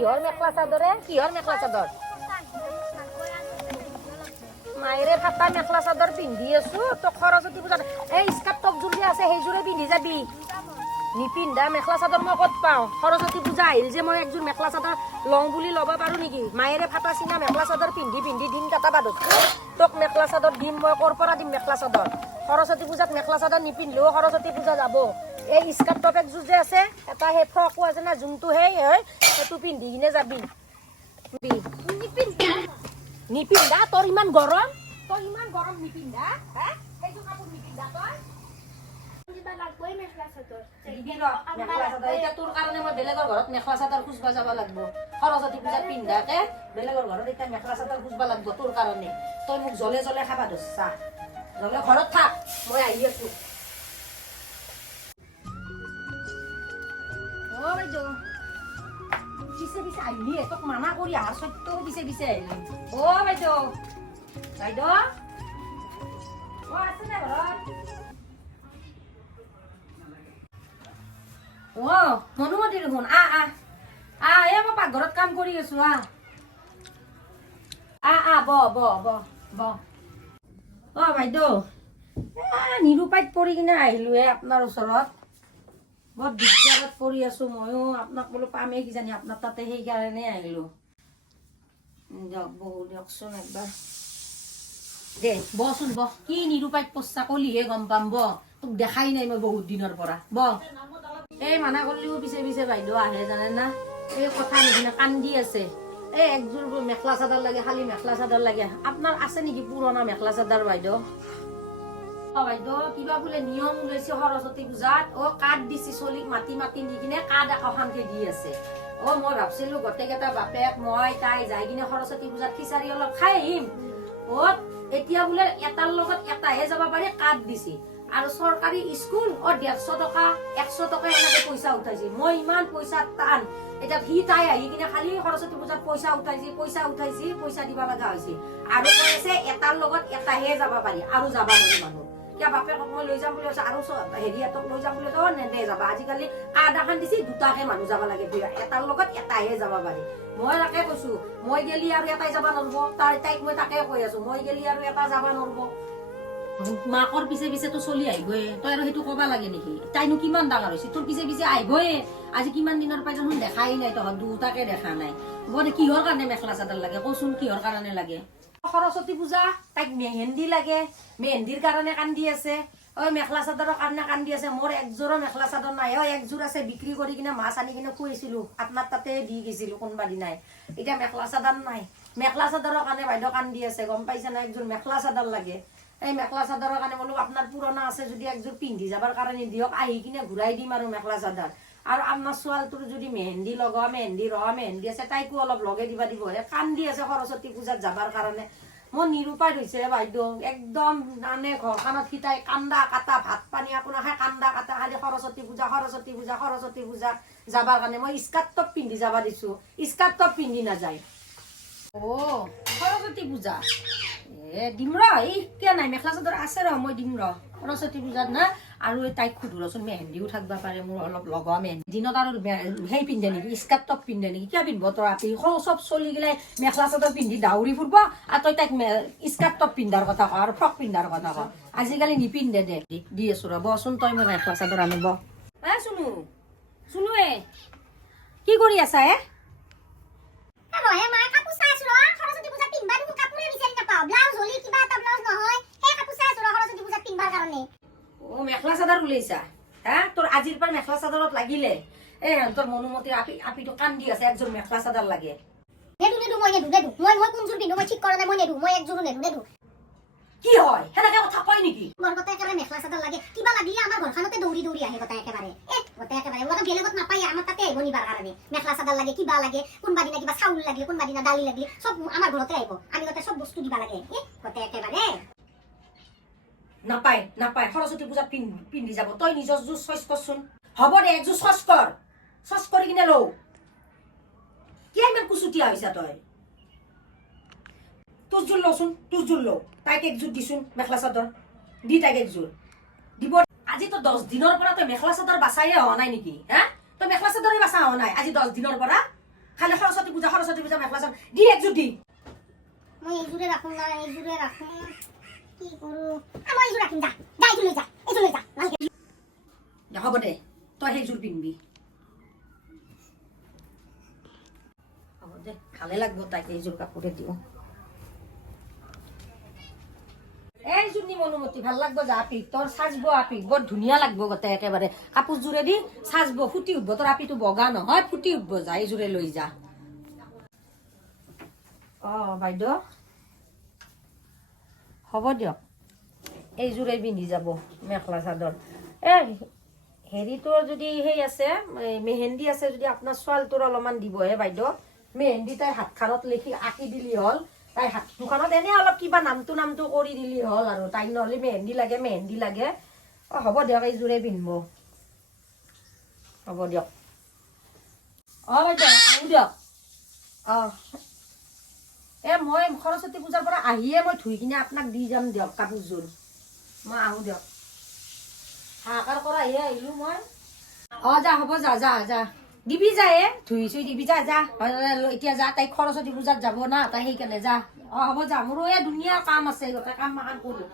কিহৰ মেখেলা চাদৰে কিহৰ মেখেলা চাদৰ মায়েৰে ফাটা মেখেলা চাদৰ পিন্ধি আছো তোক সৰস্বতী পূজাত এই স্কাৰ্ট টপ যোৰ যে আছে সেইযোৰে পিন্ধি যাবি নিপিন্ধা মেখেলা চাদৰ মই ক'ত পাওঁ সৰস্বতী পূজা আহিল যে মই একযোৰ মেখেলা চাদৰ লওঁ বুলি ল'ব পাৰো নেকি মায়েৰে ফাটা চিনা মেখেলা চাদৰ পিন্ধি পিন্ধি দিন কটাবা ধৰিছো তোক মেখেলা চাদৰ দিম মই ক'ৰ পৰা দিম মেখেলা চাদৰ সৰস্বতী পূজাত মেখেলা চাদৰ নিপিন্ধিলেও সৰস্বতী পূজা যাব এই স্কাৰ্ট টপ একযোৰ যে আছে এটা সেই ফ্ৰকো আছে না যোনটো সেই হয় সেইটো পিন্ধি কিনে যাবি নিপিন্ধা তোৰ ইমান গৰম নিপিন্ধা হা সেইটো কাপোৰ নিপিন্ধা তই তোৰ কাৰণে মই বেলেগৰ ঘৰত মেখেলা চাদৰ খুজবা যাব লাগিব সৰস্বতী পূজাত পিন্ধাকে বেলেগৰ ঘৰত এতিয়া মেখেলা চাদৰ খুজবা লাগিব তোৰ কাৰণে তই মোক জ্বলে জ্বলে খাবা ধৰছা জ্বলে ঘৰত থাক মই আহি আছো পিছে পিছে আহিলি তোক মানা কৰি অহাৰ সত্ত্বেও পিছে পিছে আহিলি বাইদেউ বাইদেউ আছে নে ঘৰত মনুমতি দেখোন মই পাকঘৰত কাম কৰি আছো বাইদেউ নিৰুপায়ত পৰি কিনে আহিলো আপোনাৰ ওচৰত বৰ দিগদাৰত পৰি আছো ময়ো আপোনাক বোলো পামেই কিজানি আপোনাৰ তাতে সেইকাৰণে আহিলো দিয়ক বহু দিয়কচোন একবাৰ দে বচোন কি নিৰুপায়ত পইচা কলিহে গম পাম তোক দেখাই নাই মই বহুত দিনৰ পৰা এই মানা কৰিলেও পিছে পিছে বাইদেউ আহে জানে না এই কথা নিকিনে কান্দি আছে এই একযোৰ মেখেলা চাদৰ লাগে খালি মেখেলা চাদৰ লাগে আপোনাৰ আছে নেকি পুৰণা মেখেলা চাদৰ বাইদেউ বাইদেউ কিবা বোলে নিয়ম ওলাইছে সৰস্বতী পূজাত কাৰ্ড দিছে চলিক মাতি মাতি নি কিনে কাৰ্ড এশখানকে দি আছে মই ভাবছিলো গোটেইকেইটা বাপেক মই তাই যাই কিনে সৰস্বতী পূজাত খিচাৰি অলপ খাই আহিম এতিয়া বোলে এটাৰ লগত এটাহে যাব পাৰি কাৰ্ড দিছে আৰু চৰকাৰী স্কুল 150 টকা 100 টকা এনেকে পইচা উঠাইছে মই ইমান পইচা টান এটা তাই আহি কিনে খালি সৰস্বতী পূজাত পইচা উঠাইছে পইচা দিব লগা হৈছে আৰু কৈ আছে এটাৰ লগত এটাহে যাব পাৰি আৰু যাব নোৱাৰি মানুহ কিয় বাপেকক মই লৈ যাম বুলি কৈছে আৰু হেৰিহঁতক লৈ যাম বুলি কৈছে নেদে যাবা আজিকালি কাৰ্ড এখন দিছে দুটাকে মানুহ যাব লাগে এটাৰ লগত এটাহে যাব পাৰি মই তাকে কৈছো মই গেলি আৰু এটাই যাব নোৱাৰিব তাইক মই তাকে কৈ আছো মই গেলি আৰু এটা যাব নোৱাৰিব মাকৰ পিছে পিছে তো চলি আহিবই তই আৰু সেইটো কবা লাগে নেকি তাইনো কিমান ডাঙৰ হৈছে তোৰ পিছে পিছে আহিবই আজি কিমান দিনৰ পৰা দেখোন দেখাই নাই তহঁত দুটাকে দেখা নাই কিহৰ কাৰণে মেখেলা চাদৰ লাগে কচোন কিহৰ কাৰণে লাগে সৰস্বতী পূজা তাইক মেহেন্দি লাগে মেহেন্দিৰ কাৰণে কান্দি আছে মেখেলা চাদৰৰ কাৰণে কান্দি আছে মোৰ একযোৰো মেখেলা চাদৰ নাই একযোৰ আছে বিক্ৰী কৰি কিনে মাছ আনি কিনে খুৱাইছিলো আপোনাৰ তাতে দি গৈছিলো কোনোবা দিনাই এতিয়া মেখেলা চাদৰ নাই মেখেলা চাদৰৰ কাৰণে বাইদেউ কান্দি আছে গম পাইছে না একযোৰ মেখেলা চাদৰ লাগে এই মেখেলা চাদৰৰ কাৰণে বোলো আপোনাৰ পুৰণা আছে যদি একযোৰ পিন্ধি যাবৰ কাৰণে দিয়ক আহি কিনে ঘূৰাই দিম আৰু মেখেলা চাদৰ আৰু আমাৰ ছোৱালীটোৰ যদি মেহেন্দি লগা মেহেন্দি আছে তাইকো অলপ লগে দিবা দিব কান্দি আছে সৰস্বতী পূজাত যাবৰ কাৰণে মই নিৰুপায় হৈছে বাইদেউ একদম নানে ঘৰখনত সিতাই কান্দা কাটা ভাত পানী আপোনাৰ কান্দা কাটা খালি সৰস্বতী পূজা যাবৰ কাৰণে মই স্কাৰ্ট টপ পিন্ধি যাবা দিছো স্কাৰ্ট টপ পিন্ধি নাযায় সৰস্বতী পূজা দিম কিয় নাই মেখেলা চাদৰ আছে মই দিম সৰস্বতী পূজাত না আৰু তাইক সুধো ৰচোন মেহেন্দিও থাকবা পাৰে মোৰ অলপ লগা মেহেন্দি দিনত আৰু সেই পিন্ধে নেকি স্কাৰ্ট টপ পিন্ধে নেকি কিয় পিন্ধব তই ৰাতি চব চলি গিলাই মেখেলা চাদৰ পিন্ধি দাউৰি ফুৰিব আৰু তই তাইক স্কাৰ্ট টপ পিন্ধাৰ কথা ক আৰু ফ্ৰক পিন্ধাৰ কথা ক আজিকালি নিপিন্ধে দে দি আছো ৰচোন তই মই মেখেলা চাদৰ আনিব চুনুৱে কি কৰি আছা মেখেলা চাদৰ ওলাইছা তোৰ আজিৰ পৰা মেখেলা চাদৰত লাগিলে তোৰ মনুমতিৰ আপিটো কান্দি আছে একযোৰ মেখেলা চাদৰ লাগে কি হয় সেনেকে কথা কয় নেকি মেখেলা চাদৰ লাগে কিবা লাগিলে আমাৰ ঘৰখনতে দৌৰি দৌৰি আহে গোটেই একেবাৰে বেলেগত নাপায় আমাৰ তাতে আহিব নিবাৰ কাৰণে মেখেলা চাদৰ লাগে কিবা লাগে কোনোবা দিনা কিবা চাউল লাগিলে কোনোবা দিনা দালি লাগিলে চব আমাৰ ঘৰতে আহিব আমি গোটেই চব বস্তু দিবা লাগে গোটেই একেবাৰে নাপায় সৰস্বতী পূজাত পিন্ধি যাব তই নিজৰ জোৰ চইচ কৰচোন হ'ব দে একযোৰ চইচ কৰি কিনে লও কিয় ইমান কুচুতীয়া হৈছা তই তোৰ জোৰ লও তাইক একযোৰ দিছোন মেখেলা চাদৰ দি তাইক একযোৰ দিব আজি তো 10 দিনৰ পৰা তই মেখেলা চাদৰ বাছাই হোৱা নাই নেকি তই মেখেলা চাদৰে বাছা হোৱা নাই আজি 10 দিনৰ পৰা খালি সৰস্বতী পূজা মেখেলা চাদৰ দি একযোৰ দি মই এইযোৰে ৰাখোঁ না এইযোৰে ৰাখোঁ কি কৰোঁ মই এইযোৰ ৰাখিম যা যা এইযোৰ লৈ যা হ'ব দে তই সেইযোৰ পিন্ধিবি হ'ব দে ভালে লাগব তাইক এইযোৰ কাপোৰে দিওঁ এইযোৰ নি মনুমতি ভাল লাগব যা আপি তোৰ সাজব আপি বৰ ধুনীয়া লাগব গোটেই একেবাৰে কাপোৰযোৰে দি সাজব ফুটি উঠব তোৰ আপিটো বগা নহয় ফুটি উঠব যা এইযোৰে লৈ যা বাইদেউ হ'ব দিয়ক এইযোৰে পিন্ধি যাব মেখেলা চাদৰ হেৰিটোৰ যদি সেই আছে মেহেন্দি আছে যদি আপোনাৰ ছোৱালীটোৰ অলপমান দিবহে বাইদেউ মেহেন্দি তাই হাতখনত লিখি আঁকি দিলি হ'ল তাই হাত দুখনত এনে অলপ কিবা নামটো কৰি দিলি হ'ল আৰু তাই নহ'লে মেহেন্দি লাগে হ'ব দিয়ক এইযোৰে পিন্ধিব হ'ব দিয়ক বাইদেউ আহোঁ দিয়ক মই সৰস্বতী পূজাৰ পৰা আহিয়ে মই ধুই কিনে আপোনাক দি যাম দিয়ক কাপোৰযোৰ মই আহোঁ দিয়ক হাহাকাৰ কৰা আহিলোঁ মই যা হ'ব যা দিবি যা ধুই চুই দিবি যা এতিয়া যা তাইক সৰস্বতী পূজাত যাব না তাই সেইকাৰণে যা হ'ব যা মোৰো দুনীয়াৰ কাম আছে গোটেই কাম কৰোঁ